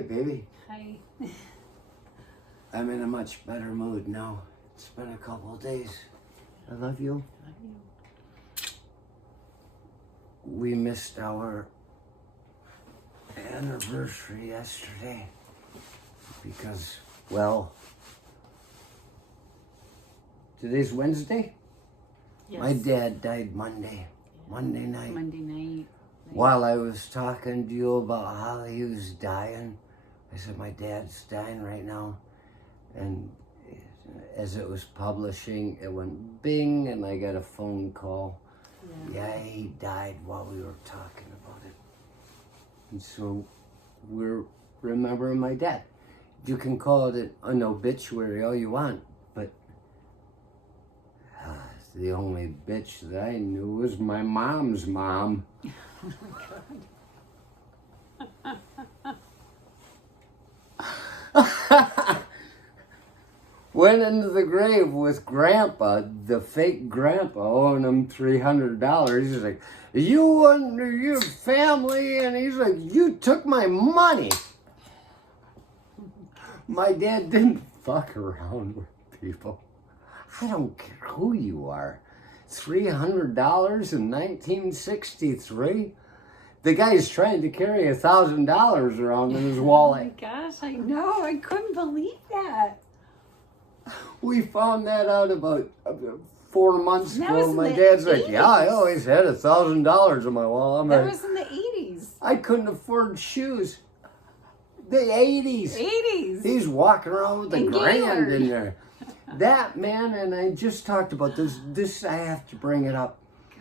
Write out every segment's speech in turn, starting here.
Hi, baby. Hi. I'm in a much better mood now. It's been a couple of days. I love you. Love you. We missed our anniversary yesterday because, well, today's Wednesday? Yes. My dad died Monday night. Monday night. While I was talking to you about how he was dying, I said, my dad's dying right now. And as it was publishing, it went bing, and I got a phone call. Yeah, he died while we were talking about it. And so we're remembering my dad. You can call it an obituary all you want, but the only bitch that I knew was my mom's mom. Oh my God. Went into the grave with Grandpa, the fake Grandpa, owing him $300. He's like, you and your family, and he's like, you took my money. My dad didn't fuck around with people. I don't care who you are. $300 in 1963? The guy's trying to carry $1,000 around in his wallet. Oh my gosh, I know. I couldn't believe that. We found that out about 4 months That ago. was in My the dad's like, 80s. yeah, I always had $1,000 in my wallet. I'm That like, was in the 80s. I couldn't afford shoes. The 80s. 80s. He's walking around with a And grand Gaylord. in there. That man, and I just talked about this I have to bring it up.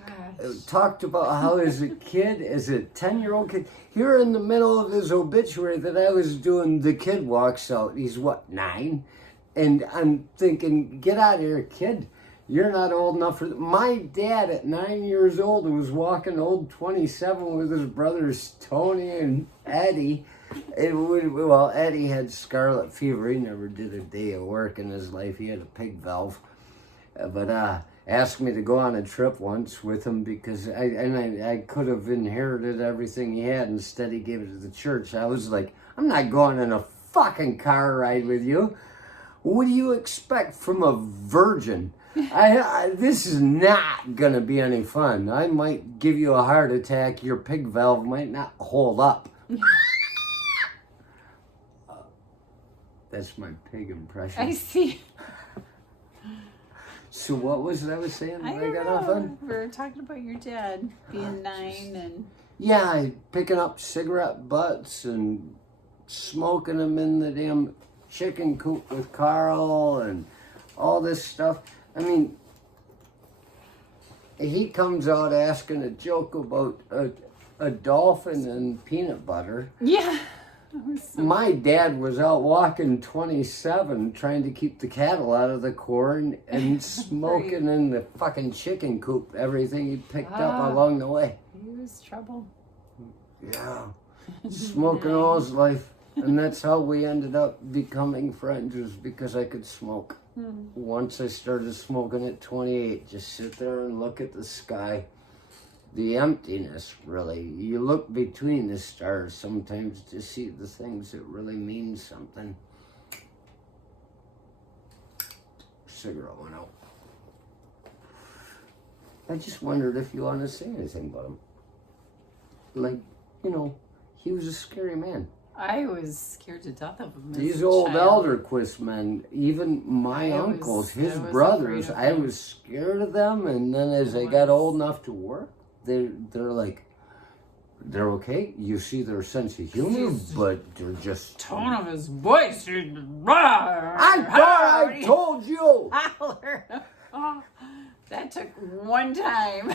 Gosh. Talked about how as a kid, as a 10-year-old kid, here in the middle of his obituary that I was doing, the kid walks out. He's what, 9? And I'm thinking, get out of here, kid. You're not old enough for... My dad at 9 years old was walking old 27 with his brothers Tony and Eddie. Well, Eddie had scarlet fever. He never did a day of work in his life. He had a pig valve. But asked me to go on a trip once with him because I could have inherited everything he had. Instead, he gave it to the church. I was like, I'm not going on a fucking car ride with you. What do you expect from a virgin? This is not going to be any fun. I might give you a heart attack. Your pig valve might not hold up. That's my pig impression. I see. So what was it I was saying? I that don't got know. off on? We were talking about your dad being 9 and... Yeah, picking up cigarette butts and smoking them in the damn chicken coop with Carl and all this stuff. I mean, he comes out asking a joke about a dolphin and peanut butter. Yeah. My dad was out walking 27 trying to keep the cattle out of the corn and smoking Right. in the fucking chicken coop everything he picked up along the way. He was trouble. Yeah, smoking all his life. And that's how we ended up becoming friends, was because I could smoke. Once I started smoking at 28, just sit there and look at the sky. The emptiness, really. You look between the stars sometimes to see the things that really mean something. Cigarette went out. I just wondered if you want to say anything about him. Like, you know, he was a scary man. I was scared to death of him. These as a old child. Elderquist men, even my uncles, his I was brothers, afraid I of them. was scared of them. And then as I got old enough to work, they're like, they're okay. You see their sense of humor, but they're just... Tone of his voice. I I thought I told you! Oh, that took one time.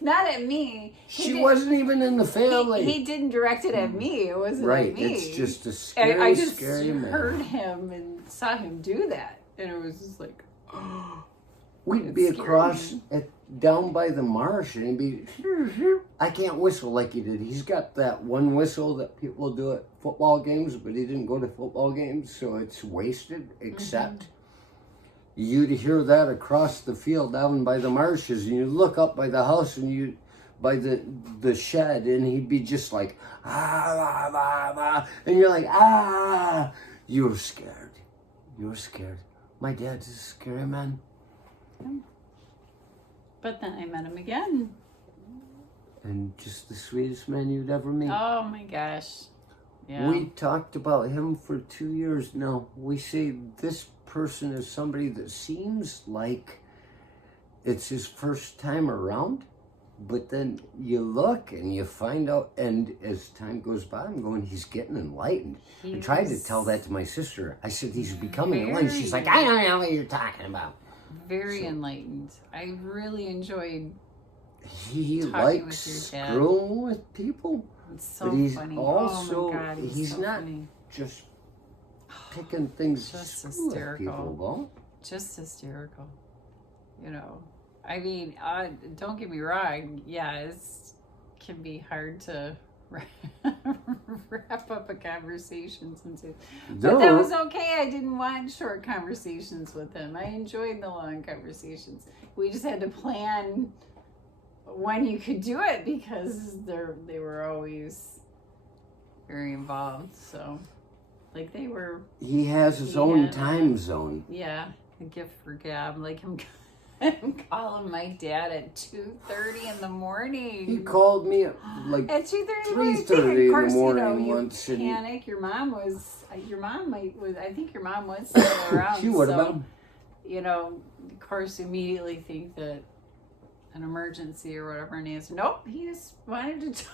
Not at me. She wasn't even in the family. He didn't direct it at me. It wasn't Right, at me. it's just a scary, I just scary man. heard him and saw him do that. And it was just like... We'd be It scared across me. down by the marsh, and he'd be... I can't whistle like he did. He's got that one whistle that people do at football games, but he didn't go to football games, so it's wasted, except you'd hear that across the field down by the marshes, and you look up by the house, and you by the shed, and he'd be just like, ah, ah, ah, ah, and you're like, ah, you were scared. You were scared. My dad's a scary man. But then I met him again. And just the sweetest man you'd ever meet. Oh my gosh. Yeah. We talked about him for 2 years now. We say this person is somebody that seems like it's his first time around, but then you look and you find out, and as time goes by, I'm going, he's getting enlightened. I tried to tell that to my sister. I said, he's becoming enlightened. She's like, I don't know what you're talking about. Very enlightened. I really enjoyed he talking likes with your dad. screwing with people. It's so But he's funny. also, oh my God, he's so not funny. just picking things Just with hysterical. people, though. Just hysterical. You know, I mean, don't get me wrong. Yeah, it can be hard to wrap up a conversation sometimes. But that was okay. I didn't want short conversations with him. I enjoyed the long conversations. We just had to plan when you could do it because they were always very involved. So, like they were. He has his own time zone. Yeah, a gift for gab. Like I'm calling my dad at 2:30 in the morning. He called me at like at 2:30 3:30 in the morning you once. Panic. Your mom was. I think your mom was still around. She would have been. You know, of course, immediately think that an emergency or whatever, and he said, nope, he just wanted to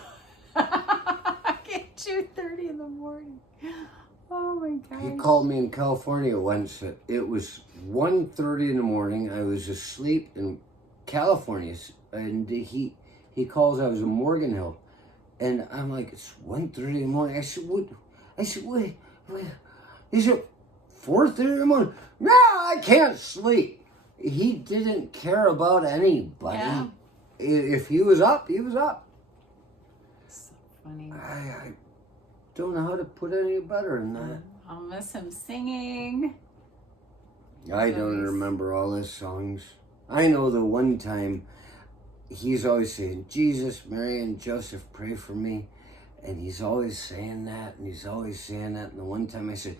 talk at 2:30 in the morning. Oh my gosh. He called me in California once. It was 1:30 in the morning. I was asleep in California, and he calls. I was in Morgan Hill, and I'm like, it's 1:30 in the morning. I said, what? Wait. He said, 4:30 in the morning. No, I can't sleep. He didn't care about anybody. Yeah. If he was up, he was up. So funny. I don't know how to put any better than that. I'll miss him singing. I don't remember all his songs. I know the one time he's always saying, Jesus, Mary, and Joseph, pray for me. And he's always saying that, and he's always saying that. And the one time I said,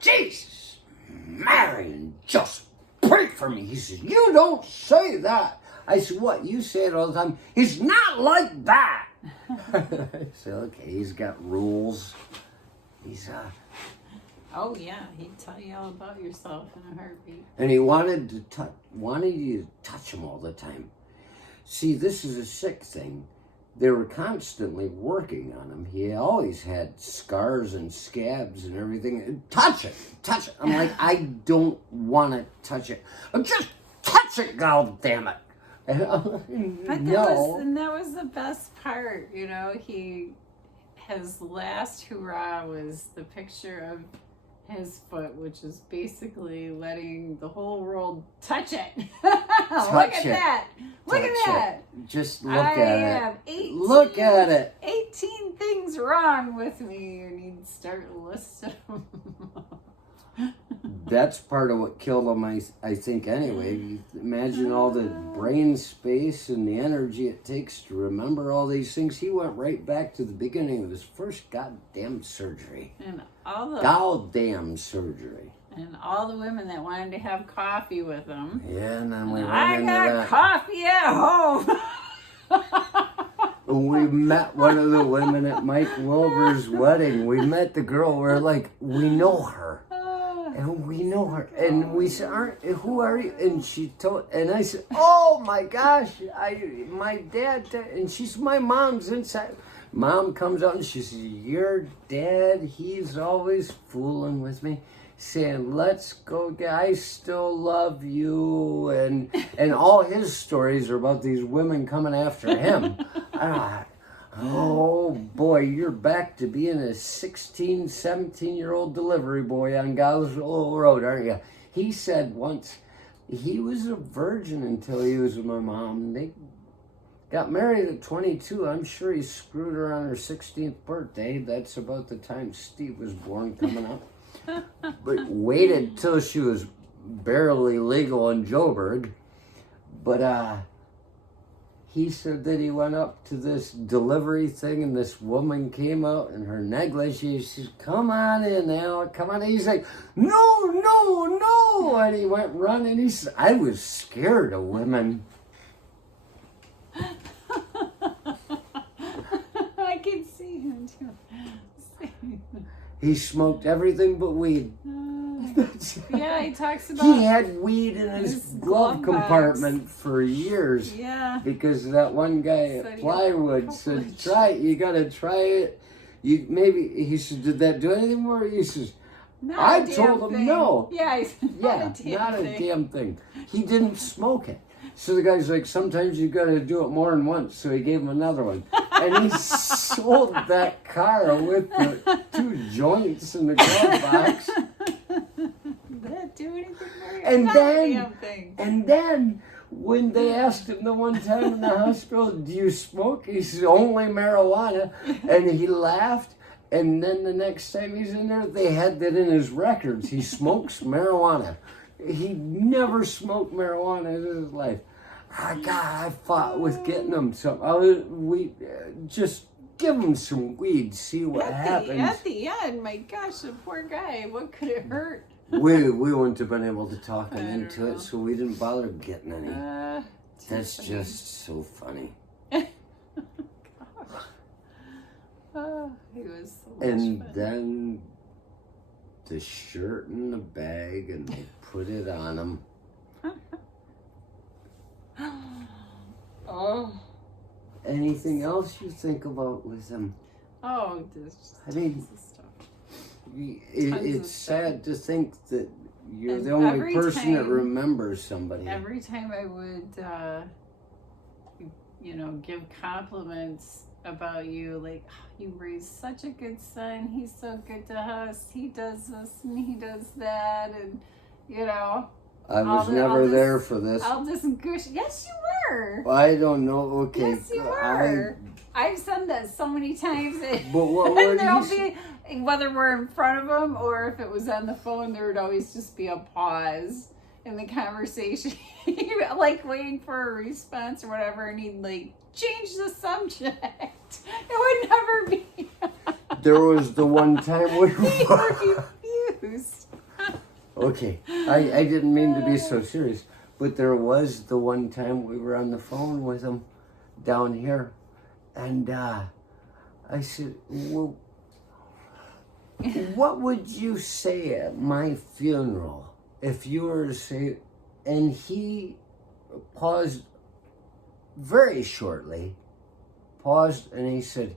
Jesus, Mary, and Joseph, pray for me. He said, you don't say that. I said, what? You say it all the time. He's not like that. I said, okay, he's got rules. He's, Oh yeah, he'd tell you all about yourself in a heartbeat. and he wanted you to touch him all the time. See, this is a sick thing. They were constantly working on him. He always had scars and scabs and everything. Touch it. I'm like, I don't want to touch it. Just touch it, God damn it. But that was the best part, you know. His last hurrah was the picture of his foot, which is basically letting the whole world touch it. Look at that. Just look at it. I have 18, Look at it. 18 things wrong with me, and he'd start listing them. That's part of what killed him, I think, anyway. You imagine all the brain space and the energy it takes to remember all these things. He went right back to the beginning of his first goddamn surgery. And all the Goddamn surgery. And all the women that wanted to have coffee with him. Yeah, and then we I went got into that. coffee at home. We met one of the women at Mike Wilbur's wedding. We met the girl. We're like, we know her. And we know her. And we said, who are you? And she told, and I said, oh my gosh, my dad, and she's my mom's inside. Mom comes out and she says, your dad, he's always fooling with me, saying, let's go, I still love you. And all his stories are about these women coming after him. Oh boy, you're back to being a 16, 17-year-old delivery boy on Gospel Road, aren't you? He said once he was a virgin until he was with my mom. They got married at 22. I'm sure he screwed her on her 16th birthday. That's about the time Steve was born coming up. But waited till she was barely legal in Joburg. But he said that he went up to this delivery thing and this woman came out in her negligee. She says, come on in, Al, come on in. He's like, no, no, no. And he went running. He said, I was scared of women. I can see him too. He smoked everything but weed. Yeah, he talks about. He had weed in his glove glove compartment for years. Yeah. Because that one guy Said at he Plywood got said, published. try it. You got to try it. You maybe, he said, did that do anything more? He says, Not I a damn told him thing. no. Yeah, he said, yeah, not a damn thing. He didn't smoke it. So the guy's like, sometimes you got to do it more than once. So he gave him another one. And he sold that car with the 2 joints in the glove box. Did that do anything for you? And Not then- a damn thing. And then when they asked him the one time in the hospital, do you smoke? He said, only marijuana. And he laughed. And then the next time he's in there, they had that in his records. He smokes marijuana. He never smoked marijuana in his life. God, I fought with getting him some. Just give him some weed, see what happens. At the end, my gosh, the poor guy. What could it hurt? We wouldn't have been able to talk him I don't into know. it, so we didn't bother getting any. That's funny. just so funny. He was so much And fun. then the shirt in the bag, and they put it on him. Oh. Anything else you think about with him? Oh, there's I mean, tons of stuff. It's Tons of sad to think that you're And the only every person that time- remembers somebody. Every time I would, give compliments about you, like, you raised such a good son, he's so good to us, he does this and he does that, and, I was I'll never just- there for this. I'll just gush. Yes, you were. I don't know. Okay. Yes, you were. I've said that so many times. But what And were there'll you? be, whether we're in front of him or if it was on the phone, there would always just be a pause in the conversation, like waiting for a response or whatever, and he'd like change the subject. It would never be. There was the one time we He refused. Okay, I didn't mean to be so serious, but there was the one time we were on the phone with him down here, and I said, well, what would you say at my funeral if you were to say, and he paused very shortly, and he said,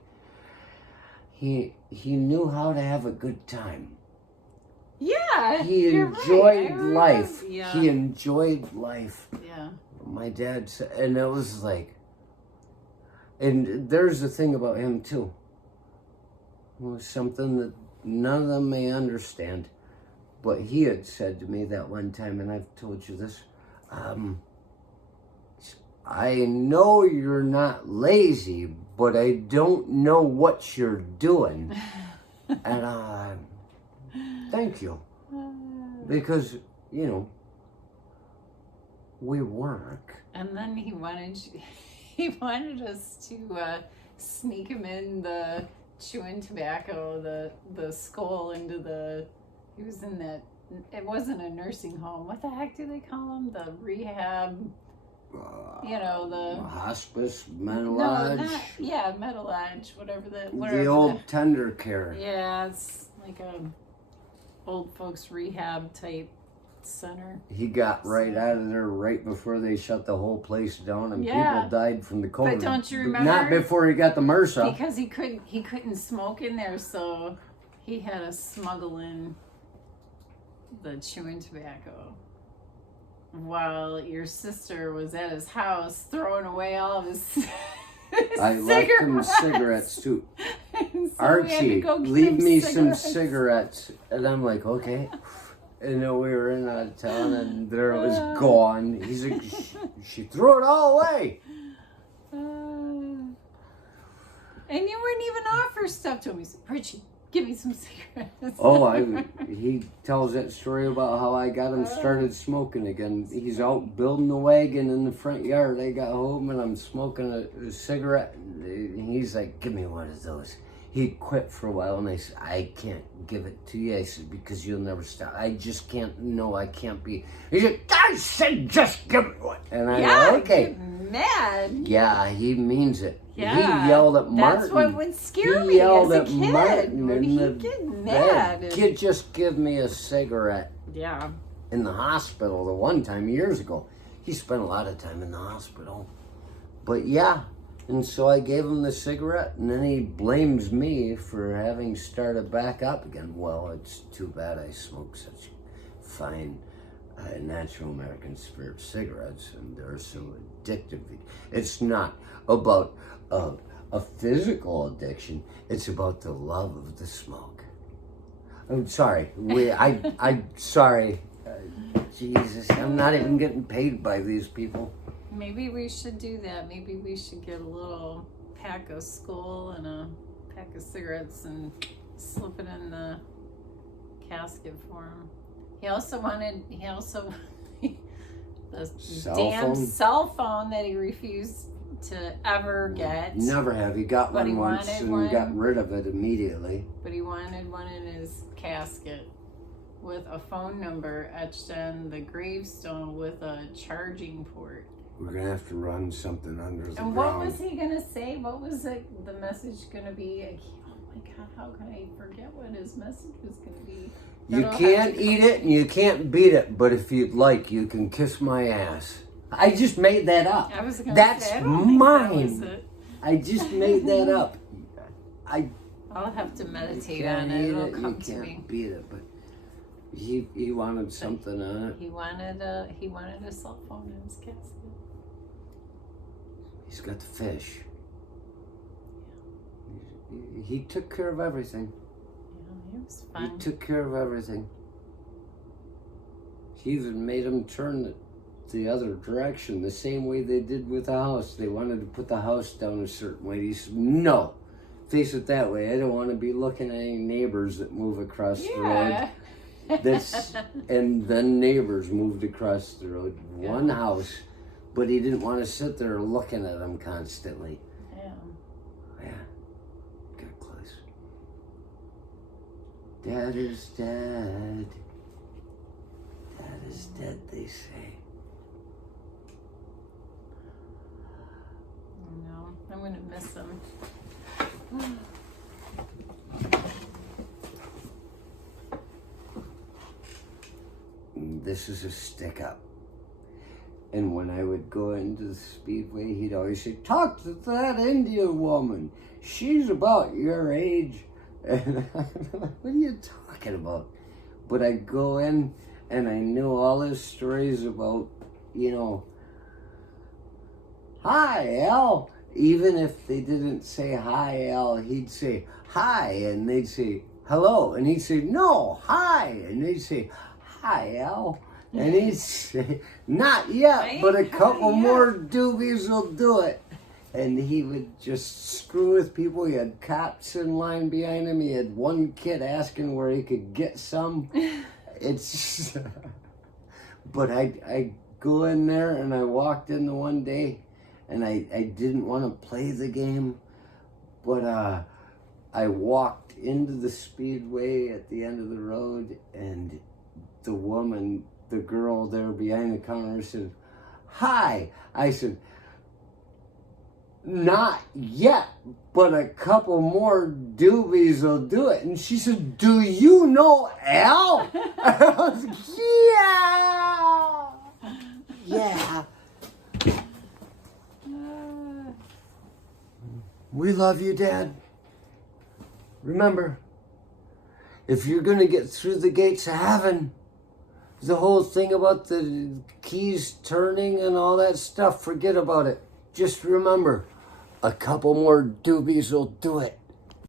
he knew how to have a good time. Yeah. He you're enjoyed right. I remember- life. Yeah. He enjoyed life. Yeah. My dad said, and it was like, and there's the thing about him too. It was something that none of them may understand, but he had said to me that one time, and I've told you this, I know you're not lazy, but I don't know what you're doing. And thank you. Because, we work. And then he wanted us to sneak him in the chewing tobacco, the skull into the. He was in that. It wasn't a nursing home. What the heck do they call them? The rehab. The hospice, mental no, lodge. mental lodge, whatever that. The old tender care. Yeah, it's like a old folks rehab type center. He got right out of there right before they shut the whole place down, and Yeah. people died from the COVID. But don't you remember? Not before he got the MRSA. Because he couldn't smoke in there, so he had to smuggle in the chewing tobacco while your sister was at his house throwing away all of his I left him cigarettes too. And so we had to Archie, go get leave him me some cigarettes. cigarettes. And I'm like, okay. And then we were in out of town, and there it was gone. He's like, she threw it all away. And you wouldn't even offer stuff to him. He said, Richie, Give me some cigarettes. He tells that story about how I got him started smoking again. He's out building the wagon in the front yard. I got home and I'm smoking a cigarette. And he's like, give me one of those. He quit for a while and I said, I can't give it to you. I said, because you'll never stop. I just can't, no, I can't be. He said, I said, just give me one. And I said, okay. Get mad. Yeah, he means it. Yeah, he yelled at Martin. That's what would scare he me yelled as a at kid. Martin Would in he the get bed. mad? Kid, just give me a cigarette. Yeah. In the hospital the one time years ago. He spent a lot of time in the hospital. But yeah, and so I gave him the cigarette, and then he blames me for having started back up again. Well, it's too bad I smoke such fine natural American spirit cigarettes, and they're so addictive. It's not about a physical addiction. It's about the love of the smoke. I'm sorry. I'm sorry. Jesus, I'm not even getting paid by these people. Maybe we should do that. Maybe we should get a little pack of Skull and a pack of cigarettes and slip it in the casket for him. He also the cell phone that he refused to ever get. Never have. He got But one he once wanted and one. got rid of it immediately. But he wanted one in his casket with a phone number etched on the gravestone with a charging port. We're gonna have to run something under the And ground. what was he gonna say? What was the message gonna be? Oh my God, how can I forget what his message was gonna be? You That'll can't have to eat come- it and you can't beat it, but if you'd like, you can kiss my ass. I just made that up. I was gonna That's say, I don't think that was mine. it. I just made that up. I'll have to meditate You on can't it. eat It'll it, come you to can't me. beat it, but he wanted something on it. He wanted a cell phone in his casket. He's got the fish. He took care of everything. Yeah, it was He fun. took care of everything. He even made him turn the other direction, the same way they did with the house. They wanted to put the house down a certain way. He said, no, face it that way. I don't want to be looking at any neighbors that move across the road. And then neighbors moved across the road. Yeah. One house, but he didn't want to sit there looking at them constantly. Yeah. Yeah, got close. Dad is dead. Dad is dead, they say. No, I'm gonna miss him. This is a stick up. And when I would go into the Speedway, he'd always say, talk to that Indian woman. She's about your age. And I'm like, what are you talking about? But I'd go in and I knew all his stories about, hi, Al. Even if they didn't say hi, Al, he'd say hi. And they'd say hello. And he'd say, no, hi. And they'd say, hi, Al. And he'd say, not yet, but a couple more doobies will do it. And he would just screw with people. He had cops in line behind him. He had one kid asking where he could get some. It's, but I go in there, and I walked in the one day, and I didn't want to play the game, but I walked into the Speedway at the end of the road, and the girl there behind the counter said, hi. I said, not yet, but a couple more doobies will do it. And she said, do you know Al? I was like, yeah. We love you, Dad. Remember, if you're going to get through the gates of heaven, the whole thing about the keys turning and all that stuff, forget about it. Just remember, a couple more doobies will do it.